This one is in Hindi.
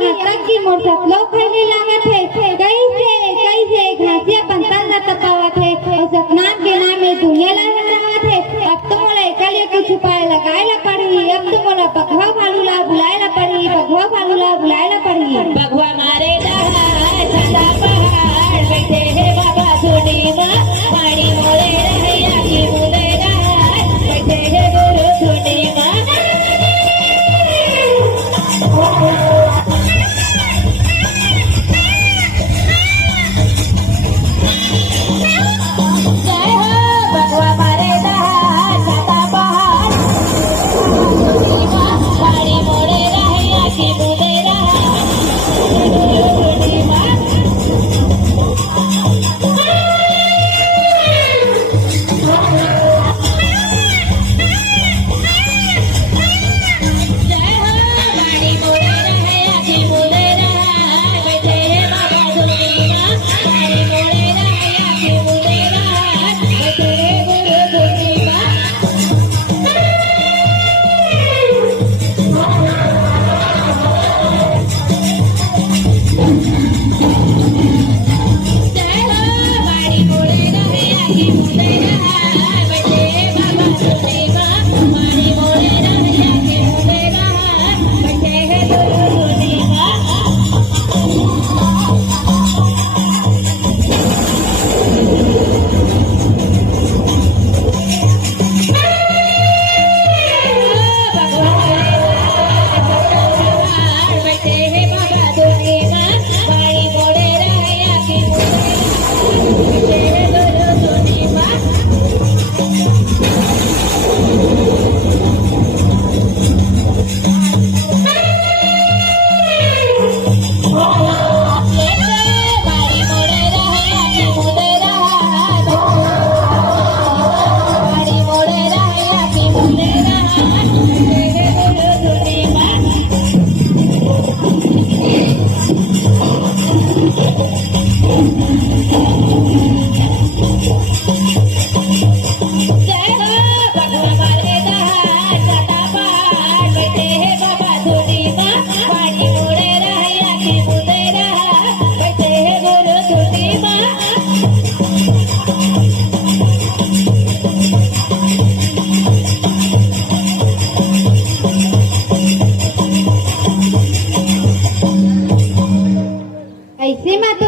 यहाँ तक कि मोटक लोग कहने लागत है कैसे घासिया पंतांगा तपावत है और सतनाम के नाम में दुनिया लागत है। अब तो मोला एकले कुछ उपाय लगाए पड़ी। अब तो मोला बघवा भालू ला बुलाए पड़ी। बघवा भालू ला बुलाए पड़ी। बघवा मारे दहाड़ ठंडा पहाड़ बैठे है बाबा धुनी माँ पानी मोले रहैया की मुले दहाड़ बैठे है गुरु धुनी माँ। जय हो बघवा मारे दहाड़ ठंडा पहाड़ धुनी माँ पानी मोले रहैया की मुले दहाड़ धुनी माँ। जय हो पानी मोले रहैया की मुले दहाड़ बैठे है बाबा धुनी माँ पानी मोले रहैया की मुले दहाड़ बैठे है गुरु धुनी माँ। जय हो पानी मोले रहैया की मुले दहाड़ बैठे है बाबा धुनी माँ पानी मोले रहैया की मुले दहाड़ बैठे है गुरु धुनी माँ। बैठे है बाबा धुनी माँ पानी मोले रहैया की मुले दहाड़ बैठे है गुरु धुनी माँ। पानी मोले रहैया की मुले दहाड़ पानी मोले रहैया की मुले दहाड़ बैठे है गुरु धुनी माँ। जय हो बघवा मारे दहाड़ ठंडा पहाड़ बैठे है बाबा धुनी माँ पानी मोले रहैया की मुले दहाड़ बैठे है गुरु धुनी माँ। ऐसे में तो